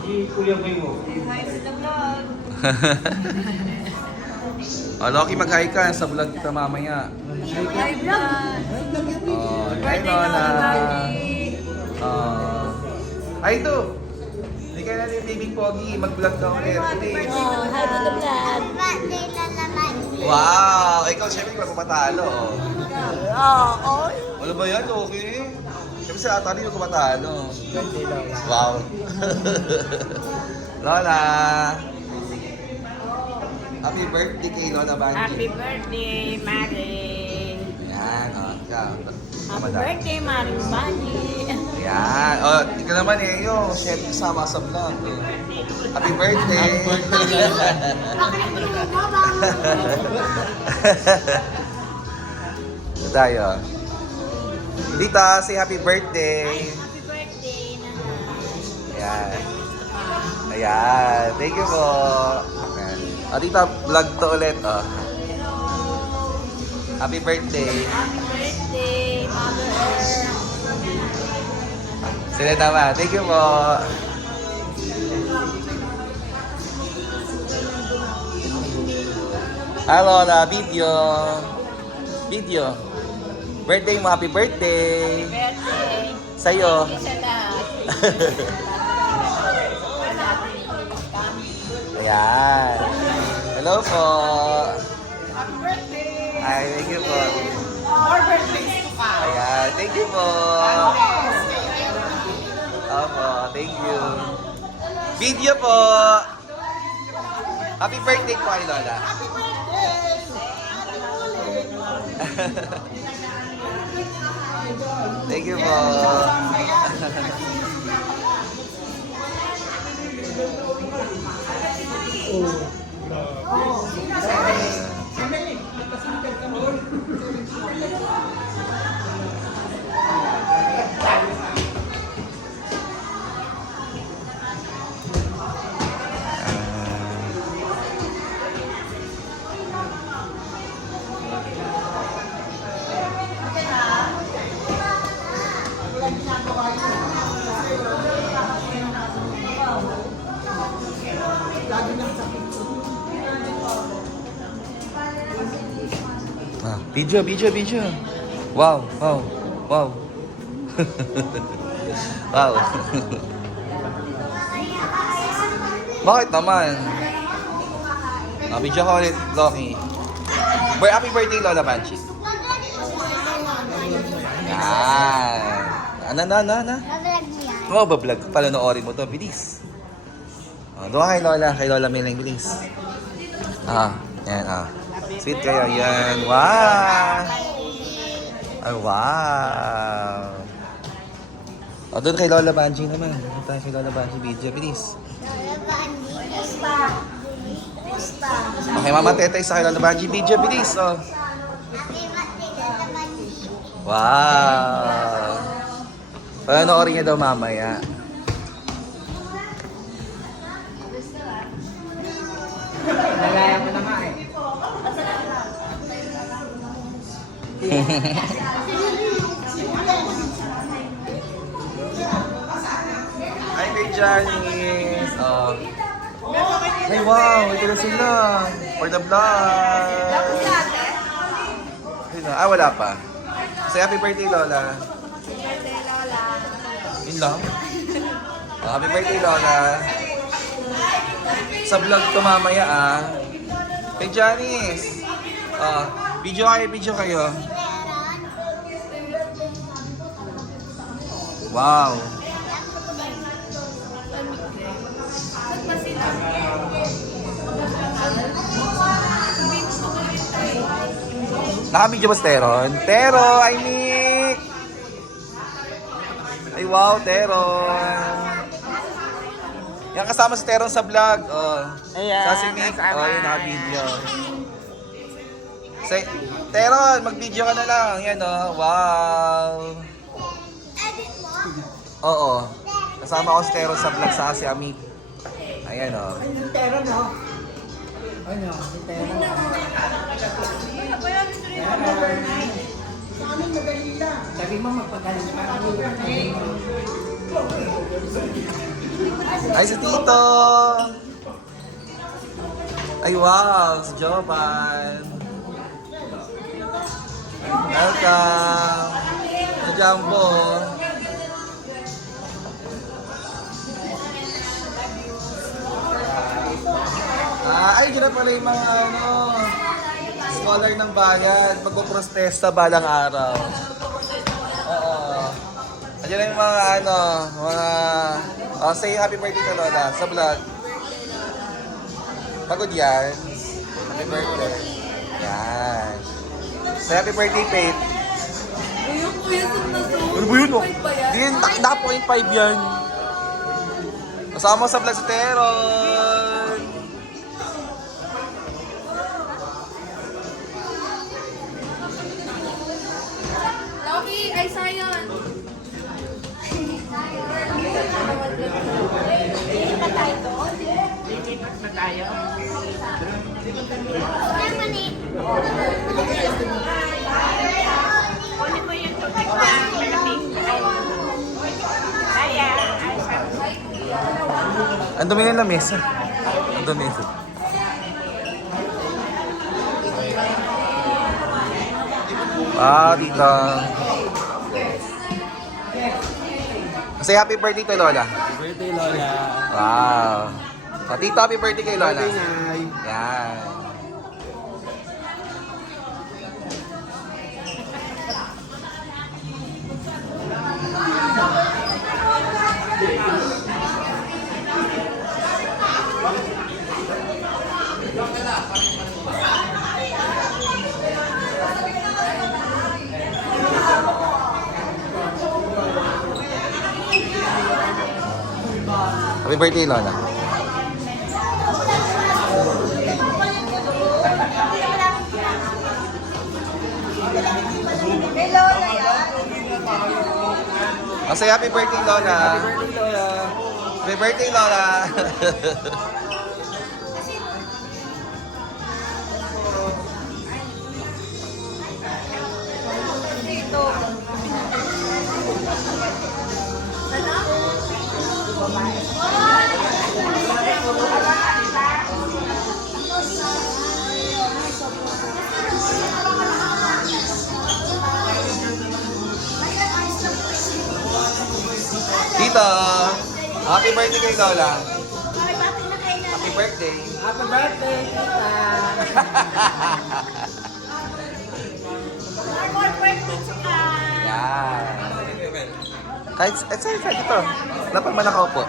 Si Kuya Biwo. Hi sa vlog. Loki, mag-hi ka sa vlog ka mamaya. Hi vlog. Hi Birthday Lola. Lola. Ay, ito. Hindi ka na ni Baby Pogi. Mag-vlog ka ulit. Please. Hi to the vlog. Wow! Ikaw, syempre, magpamatalo. Oo. Ano ba yan, Loki? Siyempre sa Atari yung kumatalo. Wow. Lola. Happy birthday kay Lola Banji. Happy birthday, Maring. Ayan, ikaw. Happy birthday, Maring Bani. Ayan. Ikaw naman yung syempre sama sa vlog. Happy birthday. Happy birthday. Ito tayo. Dita, say happy birthday. Happy birthday, Nana. Ayan. Ayan. Thank you po. Ayan. Tita, vlog to ulit. Happy birthday. Happy birthday, Mother. Sila naman. Thank you po. Hello na video. Video. Birthday mo. Happy birthday. Birthday. Sa'yo. Isa lahat. Ayan. Hello po. Happy birthday. Ay, thank you po. More birthdays to come. Ayan, thank you po. Opo, thank you. Video po. Happy birthday po kay Lola. Happy birthday. Thank you po. Video, video, video. Wow, wow, wow. Wow. Bakit naman? Video ko ulit, Loki. Happy birthday, Lola Banchi. Yan. Ano? Oh, bablog. Palanoorin mo to, bilis. Doon kay Lola Miling, bilis. Yan, Sweet kayo, yan. Wow! Ay, wow! Doon kay Lola Banji naman. Doon tayo kay Lola Banji video, bilis. Okay, Mama Tetay sa kay Lola Banji video, bilis. Wow! Palanoorin niya daw mamaya. Nalaya mo na nga eh. Hi kay Janice. Ay wow, ito na sila. For the vlog. Wala pa. Say happy birthday, Lola. Happy birthday, Lola. Yun lang. Happy birthday, Lola. Sa vlog to mamaya Kay Janice. Video kayo. Wow. Naka-video ba si Teron? Ay, Nick! Ay, wow, Teron! Yan kasama si Teron sa vlog. Ayan, Sa si Nick. kasama. Yun, naka-video. Teron, mag-video ka na lang. Yan, wow! Oo. Kasama ko si Teron sa vlog sa si Amit. Ayan, Yung Tero, no? Ano? Yung Tero. Sabi mo magpagaling pa. Ay, si Tito! Ay, wow! Si Jovan! Welcome! Si Jumbo! Ay, dyan na pala yung mga scholar ng bayan. Magpuprostesta balang araw. Oo. Andiyan na yung mga say happy birthday to Lola sa vlog. Pagod yan. Happy birthday. Yan. Say happy birthday, Faith. Ano ba yun? Hindi yun, takda 0.5 yan. Kasama sa vlog si Teron. Loki, ay Sion. Lilipat na tayo. Kunin mo yung tubig na malamig. Ay, sabi. Ang dumi ng lamesa. Ang dumi. Tita. Say happy birthday to Lola. Happy birthday, Lola. Wow. Tito, happy birthday kay Lola. Birthday, Nay. Yan. Happy birthday, Lola. Kay Lola yan. Say happy birthday, Lola. Birthday, Lola. Happy birthday, Lola. Dito. Tito, happy birthday kay Lola. Happy birthday. Happy birthday, Tita. Yan. Kahit, excited ito. Wala pa man nakaupo.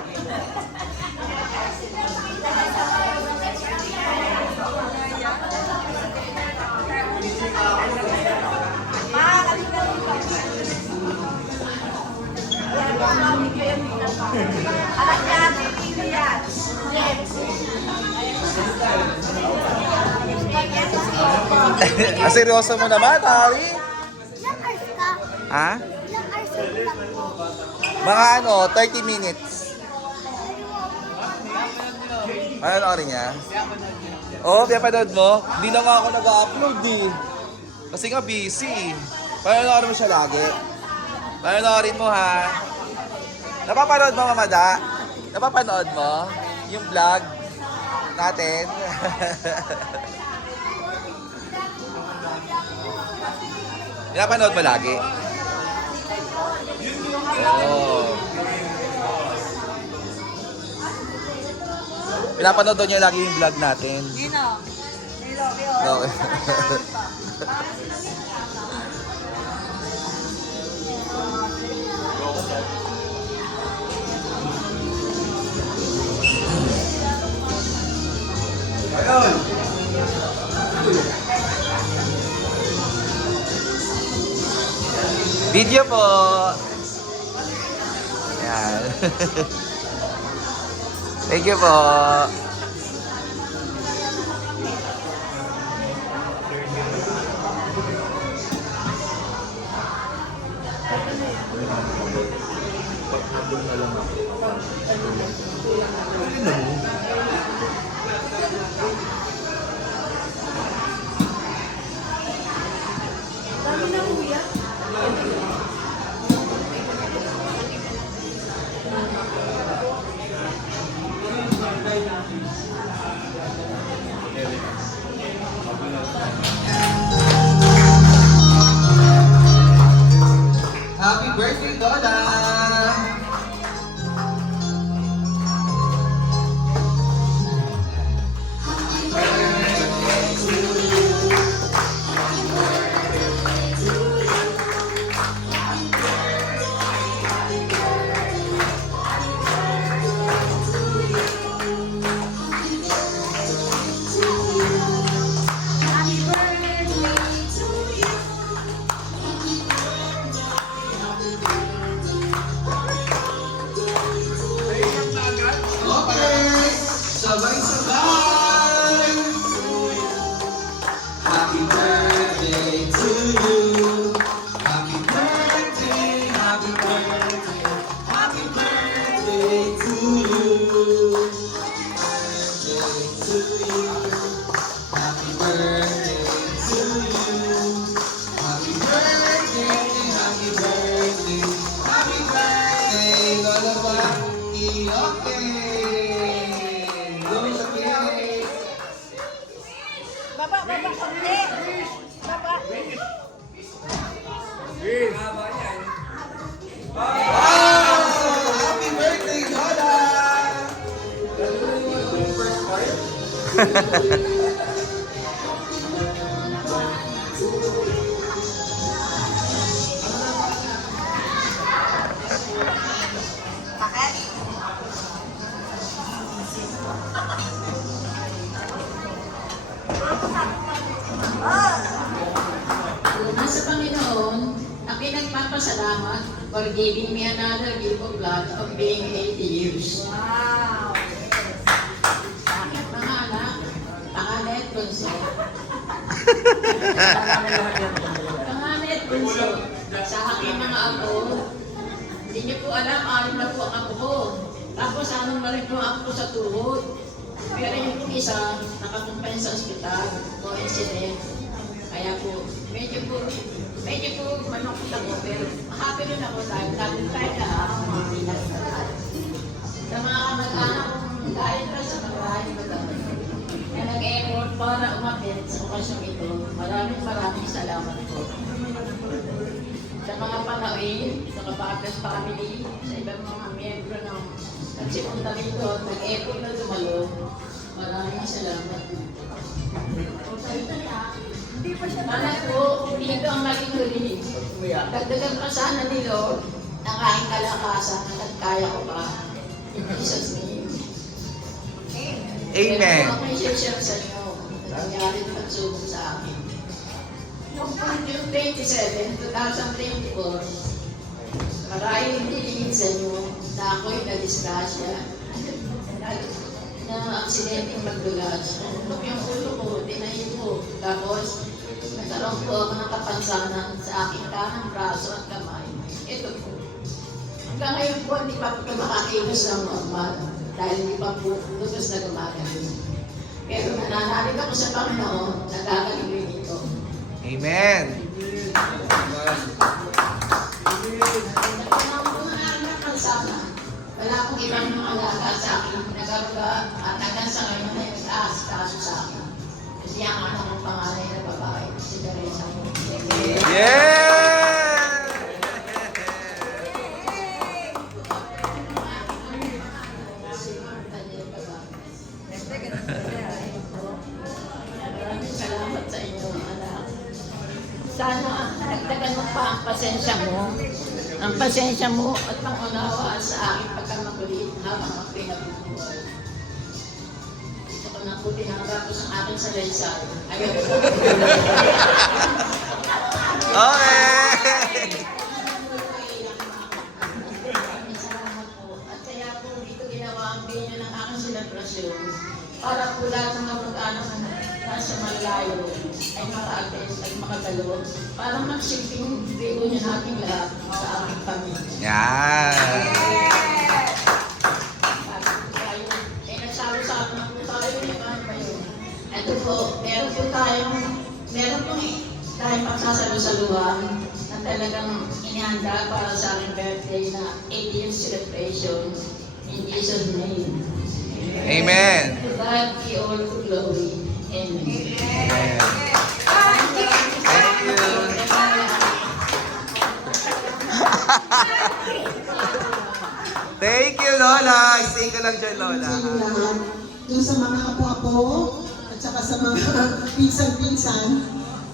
Anak niya, TV yan. Seryoso mo naman, Ari? Ilang hours ka? Ha? Ilang hours yung vlog mo? Mga 30 minutes. Ano oras niya? Oo, pinapanood mo? Hindi na nga ako nag-upload eh. Kasi nga busy. Panoorin mo siya lagi. Panoorin mo ha. Napapanood mo, Mamada? Napapanood mo? Yung vlog natin? Pinapanood mo lagi? Oo. Pinapanood daw niya lagi yung vlog natin. Nino. No. Video po. Yan. Thank you po. Yay! Go sa kiss! Baba, konti. Baba. Wow! Happy birthday, Lola! Bakit? Nasa Panginoon, ako'y nagpapasalamat for giving me another gift of life of being 80 years. Wow. Sa aking mga anak, pangalan Bunso. Pangalan Bunso. Sa aking mga apo, hindi niyo po alam, alam na po ang apo ko. Tapos anong na rin po ang apo ko sa tuhod. Pero yung pong isa, nakakumpanya sa ospital, coincident. Kaya po, medyo po manokot ako, pero happy rin ako dahil dahil tayo na mga pinagsalat. Sa mga kamag-anak kong dahil pa sa mga na nag-effort para umapit sa okasyong ito, maraming salamat po. Sa mga panawin, sa Kapatas Family, sa ibang mga miyembro ng nagsipunta rito at nag-effort na dumalo, maraming salamat po. Malay po, dito ang naging huli. Dagdagan pa sana ni Lord ang aking kalakasan at kaya ko pa. In Jesus' name. Amen. Pero ako may share sa inyo na nangyari na pagsubok sa akin. Noong June 27, 2024, marahil hindi lingid sa inyo na ako'y na-disgrasya, na aksidenteng magdulas. Nung yung ulo ko, tinayin ko. Tapos, nagkaroon po ako ng kapansanan sa aking kanang braso at kamay. Ito po. Hanggang ngayon po, hindi pa po makakilos ng normal dahil hindi pa po lubos na gumagaling. Pero nananalig ako sa Panginoon, nagagaling rin ito. Amen. Nagkaroon po ng aking kapansanan. Wala akong ibang mga alaga sa akin. Nagaruga at hanggang sa ngayon na yung kaso sa akin. Kasi ang anak kong panganay na babae, si Teresa po. Yeah! Maraming salamat sa inyo, anak. Sana nagdagan mo pa ang pasensya mo. Ang pasensya mo at pangunawa sa aking pagkamakulit habang ako'y nabubuhay. Gusto ko na po tinatapos ang aking salaysay. Ayaw ko. Okay! Maraming salamat po. At kaya po dito ginawa ang binyo ng aking selebrasyon para po lahat ng kamag-anak na nasa malayo ay maka-attend at makagalo para magsilbing bigo niya natin lahat sa aking pamilya. Yan! Nagsalo-salo na po tayo yung ano ba yun? Ito po, meron po tayong pagsasalo-saluhan na talagang inihanda para sa aking birthday na 80th celebration in Jesus' name. Amen! To God be all the glory. Amen. Amen. Thank you. Thank you, Lola. Stay ka lang dyan, Lola. Sa inyo lahat, yung sa mga apo-apo at saka sa mga pinsan-pinsan,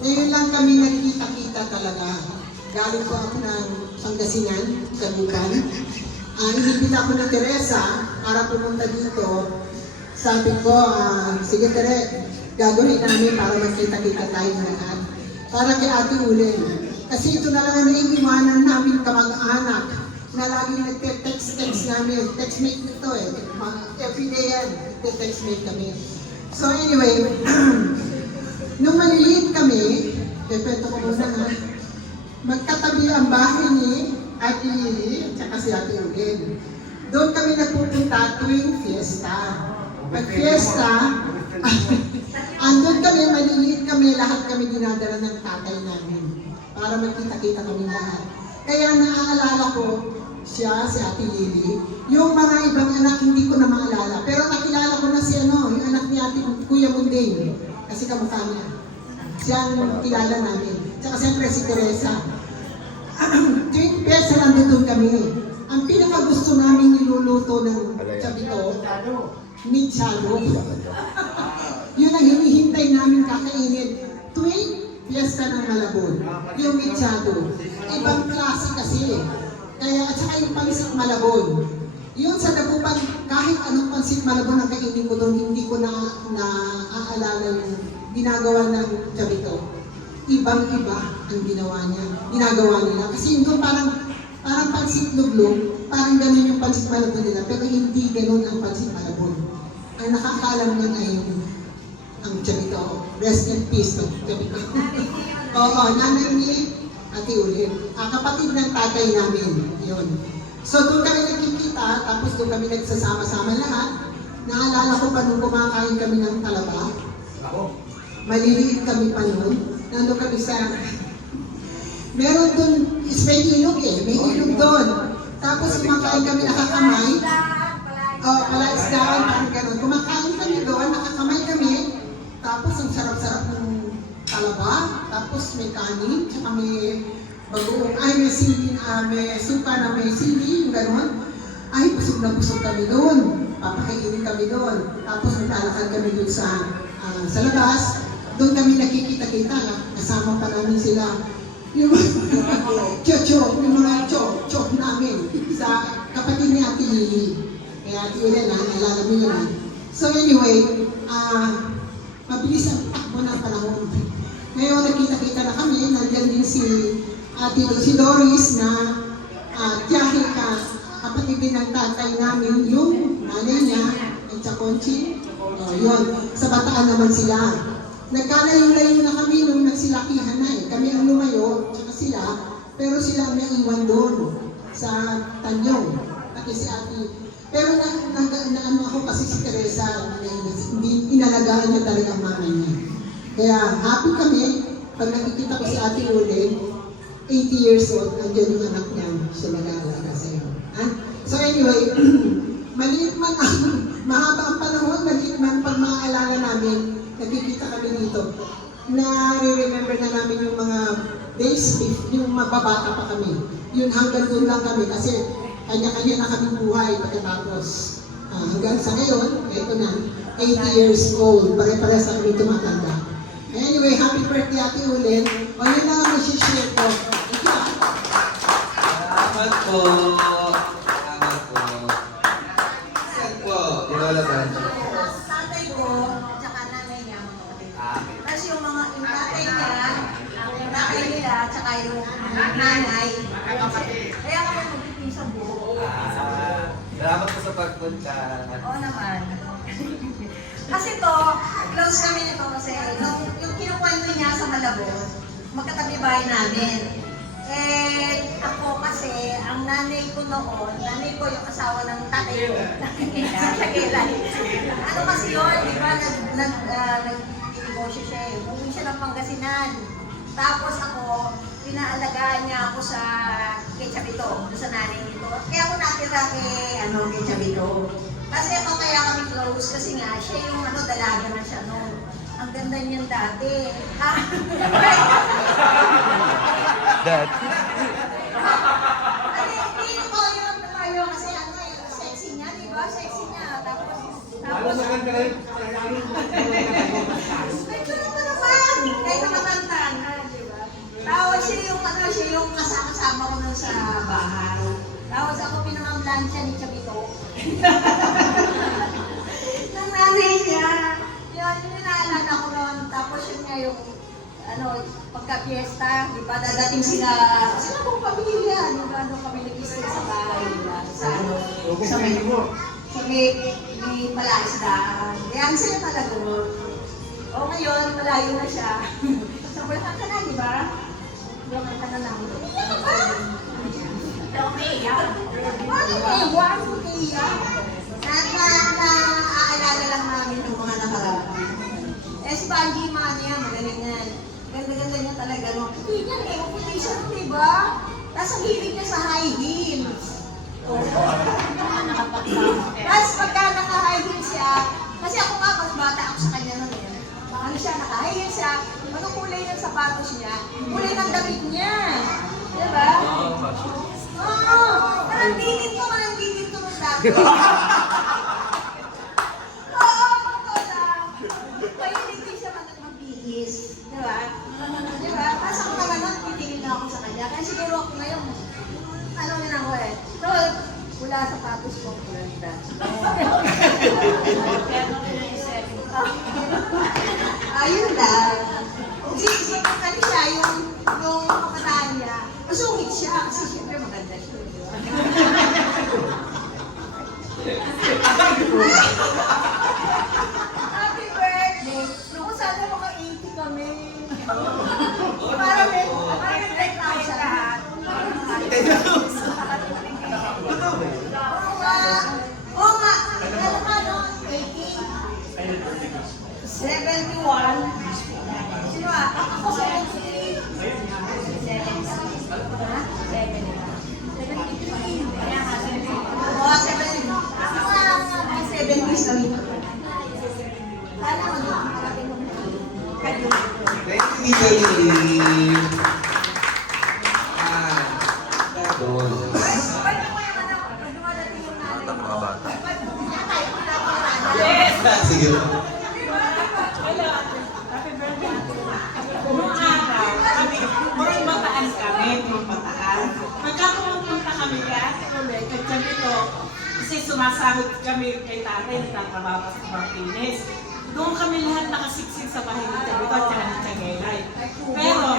ngayon lang kami nagkita-kita talaga. Galing po ako ng Pangasinan, Kabukan. Inibita ako ni Teresa para pumunta dito. Sabi ko, sige Tere, gagawin namin para magkita-kita tayo lahat. Para kay Ate Ulen. Kasi ito na lang ang naiiwanan namin kamag-anak na laging nagte-text namin. Textmate nito eh. Everyday yan, nagte-textmate kami. So anyway, nung maliliit kami, kwento ko muna ha, magkatabi ang bahay ni Ate Lily at saka si Ate Ulen. Doon kami nagpupunta tuwing fiesta. Pag-fiesta, andun kami, maliliit kami, lahat kami dinadala ng tatay namin para magkita-kita kami lahat. Kaya naaalala ko, siya, si Ate Lily. Yung mga ibang anak, hindi ko na maalala. Pero nakilala ko na si yung anak ni Ate Kuya Munding. Kasi kamukha niya. Siya ang kilala namin. Tsaka siyempre si Teresa. Tuwing pesa nandun kami. Ang pinaka-gusto namin niluluto ng chabito, michado. Yun ang hinihintay namin kakainin. Tuwing piyesta ng Malabon. Yung michado. Ibang klase kasi. Kaya, at saka yung pansit Malabon. Yun sa Dagupan, kahit anong pansit Malabon ang kainin ko doon, hindi ko na naaalala yung ginagawa ng chabito. Ibang-iba ang ginagawa nila. Kasi yung parang pansit luglog, parang ganun yung pansit Malabon nila, pero hindi ganun ang pansit Malabon. Ang nakakaalam niya ay ang chabito. Rest in peace, no? Chabito. Oo, nanay ni Ate Ulin. Kapatid ng tatay namin. Yun. So doon kami nagkikita, tapos doon kami nagsasama-sama lahat. Naalala ko pa nung kumakain kami ng talaba. Maliliit kami pa noon. Nandun kami sa... Meron doon, may ilog eh. May ilog doon. Tapos kumakain kami nakakamay. Palaisdaan, parang gano'n. Kumakain kami doon, nakakamay kami. Tapos ang sarap-sarap ng talaba. Tapos may kanin, tsaka may bagoong. Ay, may sili, may suka na may sili, yung gano'n. Ay, busog na busog kami doon. Papakainin kami doon. Tapos maglalakad kami doon sa labas. Doon kami nakikita-kita. Kasama pa namin sila. Yung chocho, yung mga chocho namin sa kapatid ni Ate Lily. Kaya Ate Lily na, naalala mo yun. So anyway, mabilis ang takbo ng panahon. Ngayon nakita-kita na kami, nandiyan din si Doris na tiyahin kapatid din ng tatay namin, yung nanay niya, ang Chaconchi. Yun, sa Bataan naman sila. Nagkalayo-layo na kami nung nagsilakihan na eh. Kami ang lumayo, tsaka sila, pero sila ang naiwan doon sa Tanyong. Pati si Ate. Pero ano ako kasi si Teresa, hindi inalagaan niya talaga ang mama niya. Kaya happy kami, pag nakikita ko si Ate Ulin, 80 years old, nandiyan yung anak niya, siya nag-aalaga sa'yo. So anyway, maliit man mahaba ang panahon, maliit man pag maaalala namin, nakikita kami dito. Na-remember na namin yung mga days, yung mababata pa kami. Yun hanggang doon lang kami kasi kanya-kanya na kami buhay pagkatapos. Hanggang sa ngayon, eto na, 80 years old, pare-pares na kami tumatanda. Anyway, happy birthday Ate Ulin. O yun lang ang share ko. Salamat po. Salamat po. Saan po? Lola ba? Tatay ko, tsaka nanay niya, mga kapatid. Tapos yung tatay niya, yung tatay nila, tsaka yung nanay. Kaya kami magpipinsan buo. Salamat po sa pagpunta. Oo naman. Kasi to, close kami nito kasi yung kinukwento niya sa Malabon, magkatabi bahay namin. Eh, ako kasi, ang nanay ko noon, nanay ko yung asawa ng tatay ko, sa Tagilan. Ano kasi yun, di ba, nag-negosyo siya eh. Umuwi siya ng Pangasinan. Tapos ako, pinaalagaan niya ako sa kay Chabito, sa nanay nito. Kaya ako natira kay Chabito. Kasi ako kaya kami close kasi nga, siya yung dalaga na siya noon. Ang ganda niyan dati. Dad. Hindi ko yun tayo kasi sexy niya, di ba? Sexy niya. Tapos medyo naman. Kahit matanda na, di ba? Tapos siya yung kasama ko nun sa bahay. Tapos ako pinamamlansya ni Chabito. Nang nanay niya. Yun inaalala ko noon. Tapos yun nga yung pagka-fiesta, di ba, dadating sila pong pamilya, di ba, kami nag-stay sa bahay, di ba, sa may palaisdaan. Kaya sila talaga mo. O ngayon, malayo na siya. So, wala ka na, di ba? Wala ka na lang. Paano kayo? Paano kayo? Naaalala lang namin ng mga nakaraan. Eh, si Banji, magaling yan. Ganda-ganda niya talaga, no? Hindi niya, reputation, di ba? Tapos ang hilig niya sa high heels. Tapos pagka naka-high heel siya, kasi ako nga, mas bata ako sa kanya nun eh. Ano siya, naka-high heel siya, anong kulay ng sapatos niya? Kulay ng damit niya. Diba? Oo! Manandinin ko nung dati. Oo, totoo lang. Mahilig din siya magbihis. Diba? Diba? Tapos ako naman nun, titingin na ako sa kanya. Kaya siguro ako ngayon, ano din ako eh. So, wala sapatos ko, ganda. Ayun lang. Kasi kani siya, yung kabataan niya, masungit siya kasi siyempre maganda siya. Happy birthday! Naku, sana maka-80 kami. Parang may 10,000 lahat. Oo nga, ano ka no? 80? 71? Sino ah? Ako 73. 73. Oo, 70. Ako nga 70s kami. Sana mag-parating mo. Thank you, Tita Lily. Doon. Pwede mo yung anak, pag dumadating yung nanay Bata, mo. mga bata. Yes! Sige. Noong araw, kami, more mataas kami, more mataas. Pagkakapunta kami kay Ate Ulit, at sabi ko, kasi sumasahod kami kay tatay, nagtatrabaho sa Martinez. Doon kami lahat nakasiksik sa bahay ni Chabito at saka ni Chagelay. Pero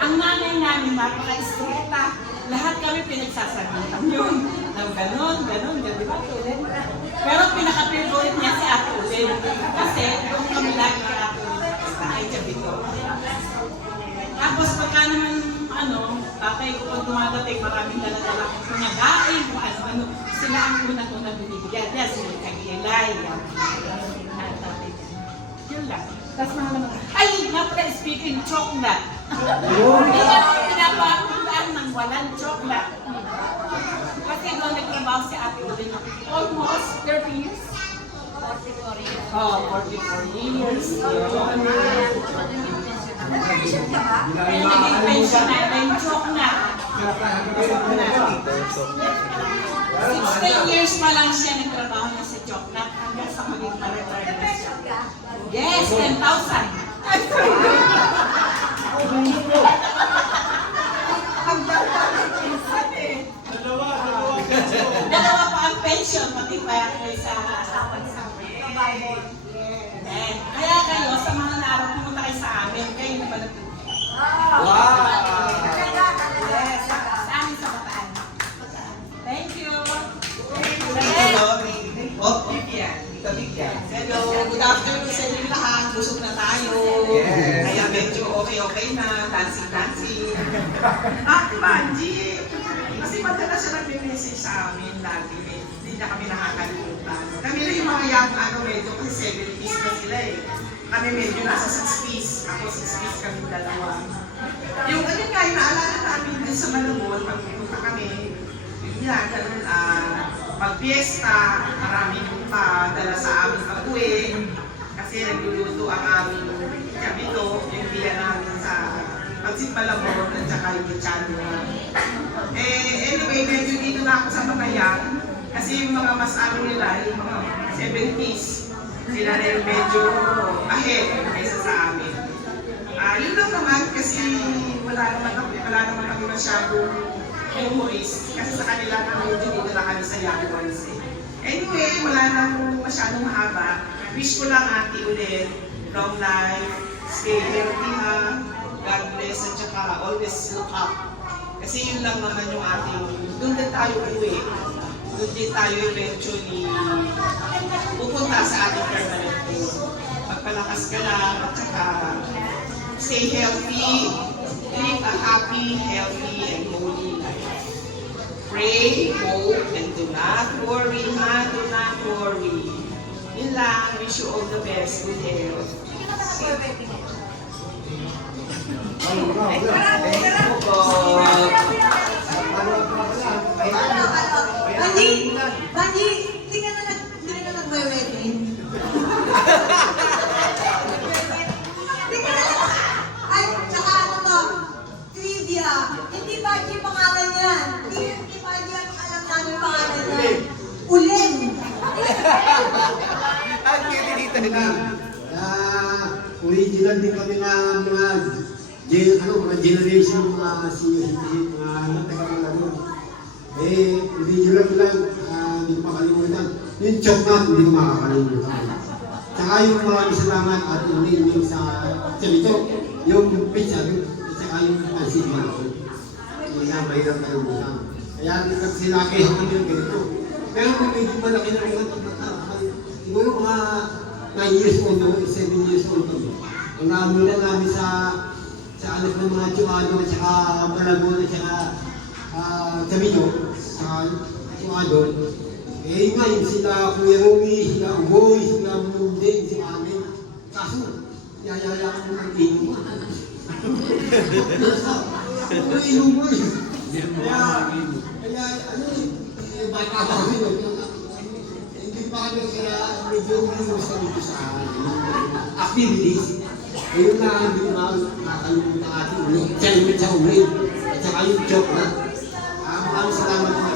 ang nanay namin napaka-istrikta. Lahat kami pinagsasabihan yun. Nang ganon, di ba Ulit? Pero pinaka-favorite niya si Ate Ulit. Kasi doon kami lagi kay Ate Ulit sa kay Chabito. Tapos pagka naman, tatay ko pag dumadating, maraming dala-dala kong kunyagain, kung ano-ano. Sila ang unang-unang binibigyan. Yan, sila Chagelay. Yun lang. Tapos mga naman, ay, nga pala speaking, chocolate. Hindi ka naman pinapakulaan ng walang chocolate. Kasi doon nagtrabaho si Ate Ulit almost 30 years. 44 years. Oh, 44 years. Nag-pension ka ba? Kaya naging pension na yung chocolate. 16 years pa lang siya nagtrabaho na sa chocolate hanggang sa maging ma-retire na siya. Nag-pension ka? Yes, 10,000. Dalawa pa ang pension, pati pa ako sa asawa niya. Kaya kayo, sa mga naaraw, pumunta kayo sa amin, kayo na ba nagpunta? Talaga. Yes, sa amin sa Bataan. Thank you. Oh, Tita Vivian. Hello, good afternoon sa inyo lahat. Busog na tayo. Yes. Kaya medyo okay na, dancing. Ate Manji, kasi madalas siya nag-message sa amin lagi. Hindi na kami nakakalimutan. Kami na yung mga young, medyo kasi 70s na sila eh. Kami medyo nasa 60s. Ako 60s kami dalawa. Yung ganyan nga, yung naalala namin din sa Malabon, pag pumunta kami, yun yan, ganun, pag-fiesta, maraming padala sa amin pag-uwi. Kasi nagluluto ang aming Chabito, yung biya namin sa Pagsit Malabon at saka yung Luchano. Anyway, medyo dito na ako sa Batayan. Kasi yung mga mas ano nila, yung mga 70s, sila rin medyo ahead kaysa sa amin. Yun lang naman kasi wala naman kami masyadong memories. Kasi sa kanila kami dito na kami sa young ones eh. Anyway, wala nang masyadong mahaba. Wish ko lang Ate Ulit, long life, stay healthy ha, God bless, at saka always look up. Kasi yun lang naman yung ating, doon din tayo uwi. Doon din tayo eventually pupunta sa ating permanent home. Magpalakas ka lang, at saka stay healthy, live a happy, healthy, and holy life. Pray, hope, and do not worry, ha? Do not worry. Yun lang, wish you all the best, good health. Thank you po. Ano, Original din kami na mga generation, mga taga-malaro. Original ko lang, hindi ko makalimutan. Yung chok na, hindi ko makakalimutan. Tsaka yung maraming salamat at yung sa ito, yung pizza, tsaka yung pansit malaki. Hindi na mahirap kalimutan. Kaya sila kayo kami yung ganito. Pero kung medyo malaki na rin ito, siguro mga 9 years old, 7 years old kami. Ang namin namin sa anak ng mga Tsuado, at saka Malabon, at saka Camino, sa Tsuado. Eh ngayon sila Kuya Rumi, sila Uboy, sila Mundeng, sila Amin. Kaso, yayaya ko ng tingin mo. Uy. Kaya ano bata pa kami, hindi pa kami kaya medyo umilos kami sa activities. Ayun na, hindi ko nakakalimutan ating ulit. Challenge sa ulit. At saka yung joke na. Maraming salamat po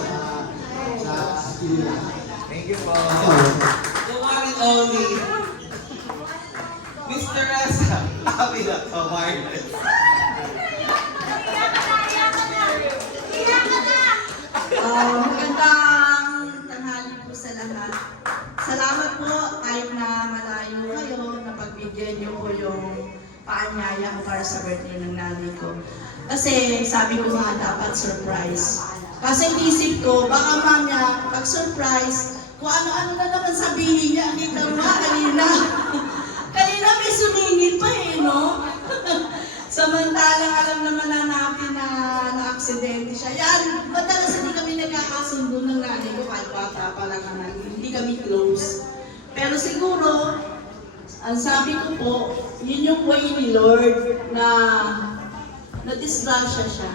sa inyo. Thank you po. The one and only Mr. Rasa. Happy na to, Margaret. Magandang tanghali po sa lahat. Salamat po kahit na malayo kayo, napagbigyan niyo po yung paanyaya ko para sa birthday ng nanay ko. Kasi sabi ko nga dapat surprise. Kasi inisip ko, baka mamaya pag-surprise, kung ano-ano na naman sabihin niya, kita mo kanina. Kanina may sumingit pa no? Samantalang alam naman na natin na na-aksidente siya. Yan, madalas hindi kami nagkakasundo ng nanay ko kahit bata pa lang naman. Hindi kami close. Pero siguro, ang sabi ko po, yun yung way ni Lord na na-disgrasya siya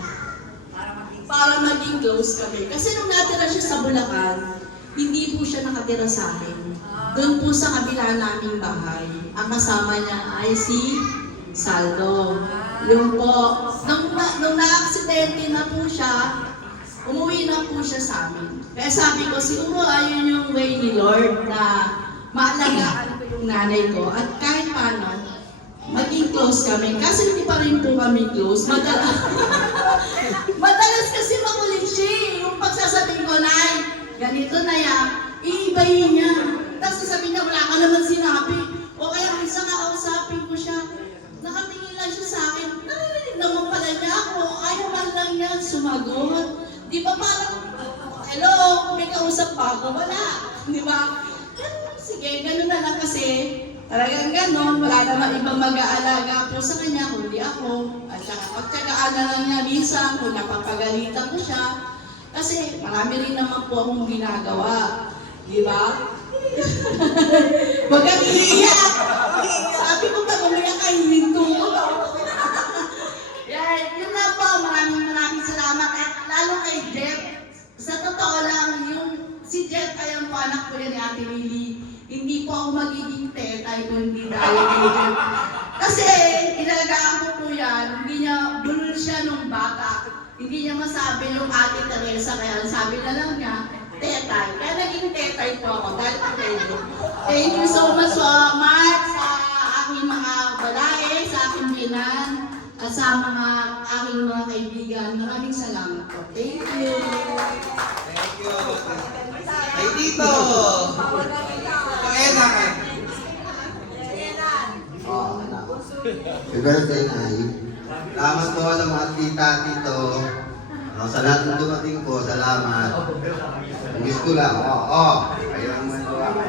para maging close kami. Kasi nung natira siya sa Bulacan, hindi po siya nakatira sa amin. Doon po sa kabila naming bahay. Ang kasama niya ay si Saldo. Yung po, nung na-aksidente na po siya, umuwi na po siya sa amin. Kaya sabi ko, siguro ayun yung way ni Lord na maalagaan ko yung nanay ko at kahit paano, maging close kami. Kasi hindi pa rin po kami close. Madalas kasi makulit siya. Yung pagsasabihin ko, Nay, ganito na yan, iibayin niya. Tapos sasabihin niya, wala ka naman sinabi. O kaya minsan nakausapin ko siya, nakatingin lang siya sa akin, narinig naman pala niya ako, ayaw man lang niya sumagot. Di ba parang, hello, may kausap pa ako, wala. Di ba? Sige, gano'n na lang kasi, talagang gano'n, wala naman ibang mag-aalaga po sa kanya, kundi ako. At saka pagtsagaan na lang niya minsan, kung napapagalitan ko siya. Kasi marami rin naman po akong ginagawa. Di ba? Huwag kang iiyak! Sabi ko pag umiyak ay hinto ko. Yan, yun na po. Maraming salamat. At lalo kay Jeff, sa totoo lang, yung si Jeff ay ang anak ko yan ni Ate Lily. Hindi po ako magiging tetay kung hindi dahil kay Jeff. Kasi inalagaan ko po yan, hindi niya, bulol siya nung bata. Hindi niya masabi yung Ate Teresa, kaya sabi na lang niya, tetay. Kaya naging tetay po ako dahil kay Jeff. Thank you so much, Mark, sa aking mga balay, sa aking binan, at sa mga aking mga kaibigan. Maraming salamat po. Thank you. Thank you. Ay, dito. Kaya naman. Happy birthday, Nay. Salamat po sa mga tita dito. Sa lahat ng dumating po, salamat. Miss ko lang. Ayaw naman ko ako.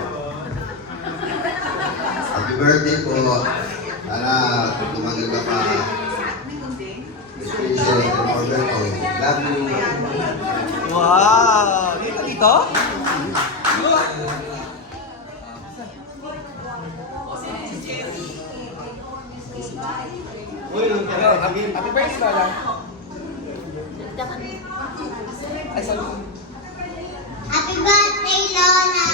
Happy birthday po. Sana tumagal ka pa. Special order ko. Love you. Wow! Dito, dito? Happy birthday, Lola. Ay, sabi. Happy birthday, Lola!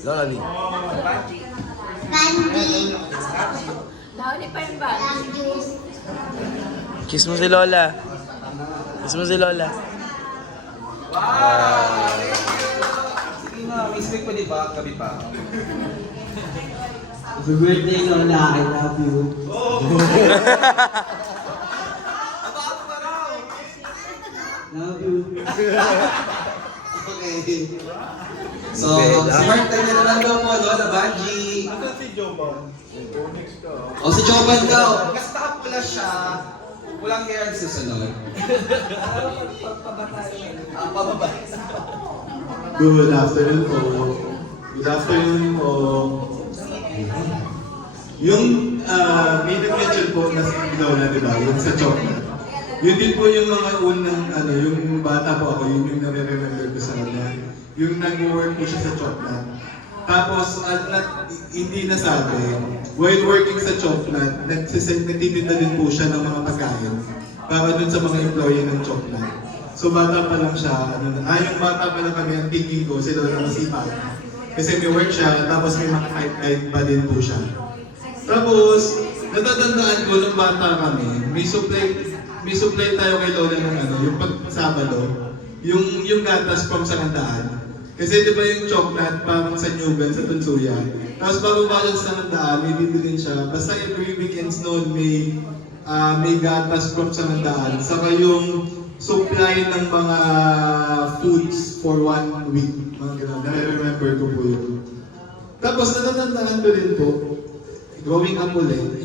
Lola Lee. Candy! Dahil pa yung bag. Love you! Kiss mo si Lola. Kiss mo si Lola. Wow! Sige na, may sweet pa di ba? Gabi pa. Happy birthday, Lola. I love you. Aba-aba pa raw! Love you. Okay. So, sa birthday niya naman daw po, Lola Banji. Asan si Joban? O, si Joban daw. Kasi nakapula siya. Walang hair ang susunod. Pababa. Good afternoon po. Good afternoon po. Yung may nag-mention po na si Lola, di ba? Yung sa chocolate. Yun din po yung mga unang, yung bata po ako, yun yung nare-remember ko sa kanya. Yung nag-work po siya sa chocolate. Tapos, hindi nasabi, while working sa chocolate, nagtitinda din po siya ng mga pagkain para dun sa mga employee ng chocolate. So bata pa lang siya, yung bata pa lang kami, ang thinking ko, si Lola masipag. Kasi may work siya, tapos may mga pipeline pa din po siya. Tapos, natatandaan ko nung bata kami, may supply tayo kay Lola ng yung pag-Sabado, yung gatas from Sangandaan. Kasi di ba yung chocolate parang sa Nyugan, sa Tunsuyan. Tapos bago ba sa Sangandaan, may bibilin siya. Basta every weekends noon, may gatas from Sangandaan. Saka yung supply ng mga foods for 1 week. Mga gano'n. Nare-remember ko po yun. Tapos natatandaan ko din po, growing up ulit,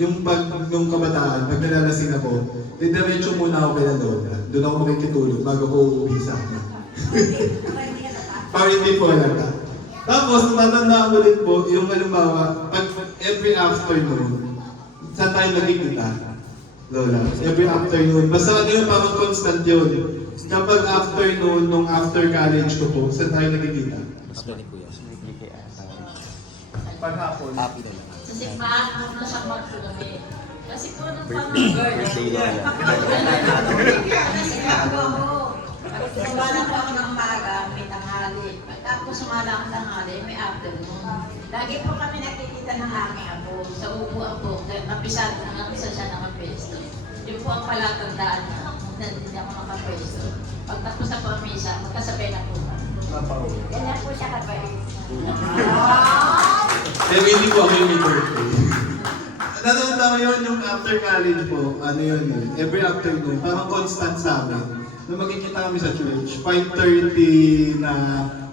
nung kabataan, pag nalalasing ako, diretso muna ako kay Lola. Doon ako makikitulog bago ko uuwi sa akin. Para hindi po halata. Tapos, natatandaan ko din po, yung halimbawa, pag every afternoon, saan tayo nagkikita? Lola, every afternoon. Basta yun, parang constant yun. Kapag afternoon, nung after college ko po, saan tayo nagkikita? Paghapon. Happy na lang. Sa simbahan, nasa magpo kami. Kasi po nung Birthday Lola. Kasi ako, sumala po ako ng umaga, may tanghali. Tapos sumala ako ng tanghali, may afternoon. Lagi po kami nakikita ng aming apo. Sa upuan po, napisa siya nakapwesto. Yun po ang palatandaan na hindi ako nakapwesto. Pagtapos na po ang misa, magkasabay na po kami. Ganyan po siya kabalik. Eh, hindi po ako yung may birthday. Natatanda ko yun, yung after college po, every afternoon, parang constant sa amin. Nung magkikita kami sa church, 5:30 na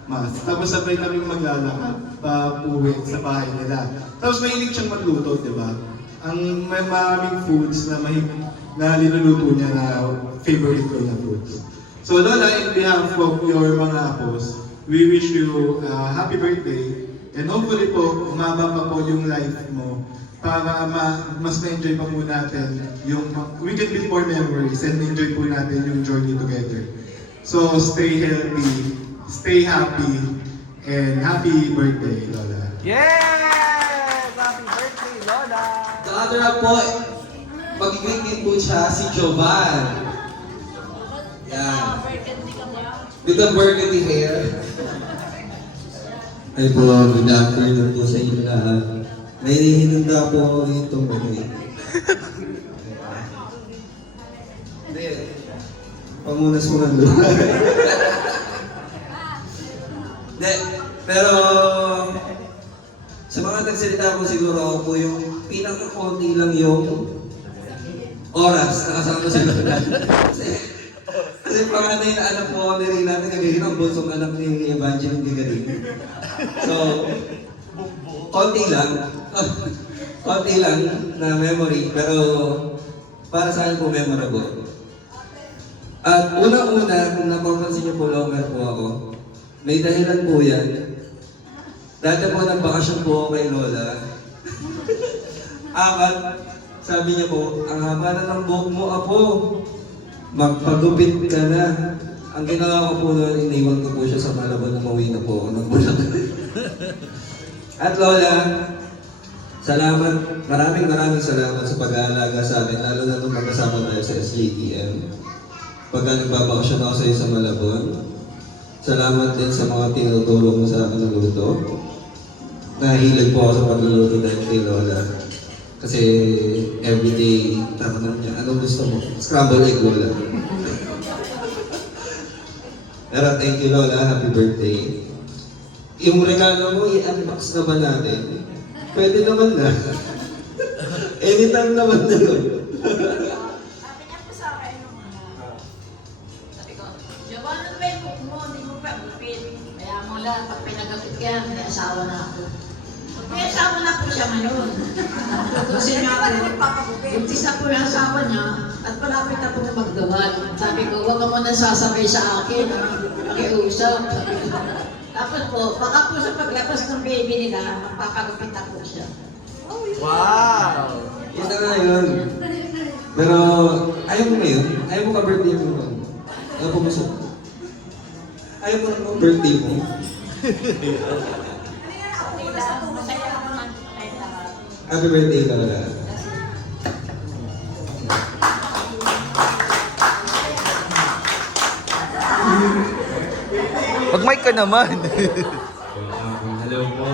mass. Tapos sabay kami maglalakad pa uwi sa bahay nila. Tapos mahilig siyang magluto, di ba? Ang may maraming foods na niluluto niya na favorite ko na foods. So Lola, in behalf of your mga apos, we wish you a happy birthday. And hopefully po, umaba pa po yung life mo para mas na-enjoy pa po natin yung, we can build more memories and enjoy po natin yung journey together. So stay healthy, stay happy, and happy birthday, Lola. Yes! Happy birthday, Lola! The other up po, pag-greet po siya si Jovan. Yan. With the burgundy hair. Ay po, good afternoon po sa inyo lahat. May hinanda po ako itong bagay. Hindi. Pamunas mo ng lupa. Hindi. Pero, sa mga nagsalita po siguro ako po yung pinaka-konti lang yung oras na kasama sa Lola. Kasi panganay na anak po ako ni Rin natin kagayin ang bunsong anak ni Evangeline Digarin. So, konti lang na memory, pero para sa akin po memorable. At una-una, kung napapansin niyo po, longer po ako, may dahilan po yan. Dati po nagbakasyon po ako kay Lola. Apat, sabi niya po, ang haba na ng buhok mo, Apo. Magpagupit ka na. Ang ginawa ko po noon, iniwan ko po siya sa Malabon, umuwi na po ako ng Bulacan. At Lola, salamat, maraming salamat sa pag-aalaga sa atin, lalo na nung magkasama tayo sa SJTM. Pagka nagbabakasyon ako sa iyo sa Malabon, salamat din sa mga tinutulong mo sa akin ng luto. Nahilig po ako sa pagluluto dahil kay Lola. Kasi everyday, tanong niya, anong gusto mo? Scrambled egg, Lola. Pero thank you, Lola. Happy birthday. yung regalo mo, i-unbox naman natin. Pwede naman na. Anytime naman na yun. Sabi niya po sa akin nung sabi ko, Jovan, ano ba yung book mo? Hindi mo pa gupit. Kaya mo lang, pag pinagapit ka, may asawa na ako. May asawa na po siya ngayon. Tutusin niya ako. Buntis na po yung asawa niya at palapit na po na magdawal. Sabi ko, huwag ka muna sasabay sa akin. Pakiusap. Tapos po, baka po sa paglabas ng baby nila, magpapagupit na po siya. Wow! Yun na nga yun. Pero, ayaw mo ngayon? Ayaw mo ka-birthday mo nun? Ayaw mo gusto? Ayaw mo naman birthday mo? Happy birthday ka wala. Mag-mic ka naman. Hello po.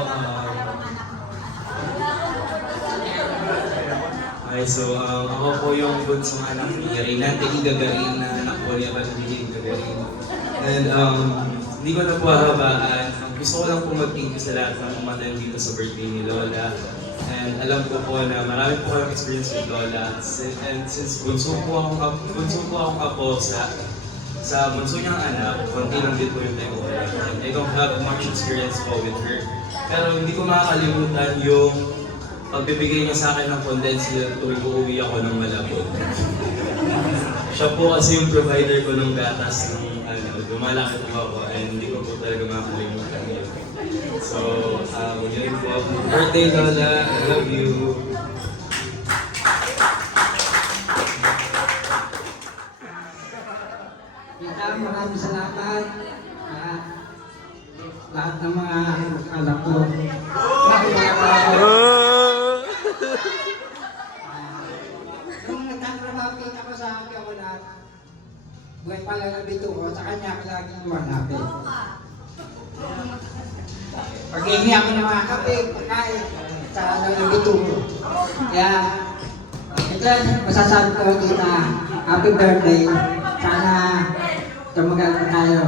Hi, so ako po yung bunsong anak ni Reynante Igagarin na anak po ni Evangeline Igagarin. And hindi ko na po hahabaan. Gusto ko lang po mag-thank you sa lahat ng umatay dito sa birthday ni Lola. And alam ko po na marami po kayong experience with Lola. And since bunso po akong apo sa bunso niyang anak, konti lang din po yung time ko. And I don't have much experience po with her. Pero hindi ko makakalimutan yung pagbibigay niya sa akin ng condensed milk tuwing uuwi ako ng Malabon. Siya po kasi yung provider ko ng gatas ng lumalaki po ako and hindi ko po talaga makakalimutan yun. So, yun po. Birthday Lola, I love you. Maraming salamat. Lahat ng mga anak ko. Nung nagtatrabaho ako sa kawalan, buhay pala na dito ko, sa kanya ako lagi lumalapit. Pag hindi ako ng mga kape, pagkain, sa nalabito ko. Kaya, ito, masasabi ko kita, happy birthday. Sana tumagal pa tayo.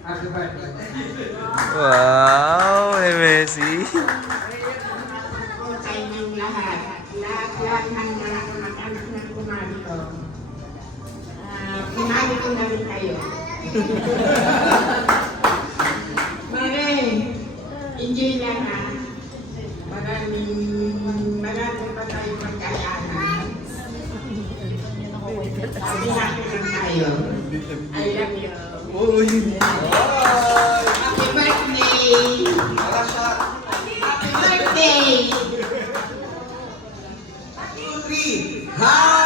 Happy birthday. Wow! May Messi. Sa inyong lahat. Lahat ng mga anak na kumarito. Pinali ko na rin kayo. Mare, enjoy lang ha. Maraming pa tayo magkayaan. Sabi natin lang tayo. I love you. Happy birthday! Happy birthday! 2, 3, happy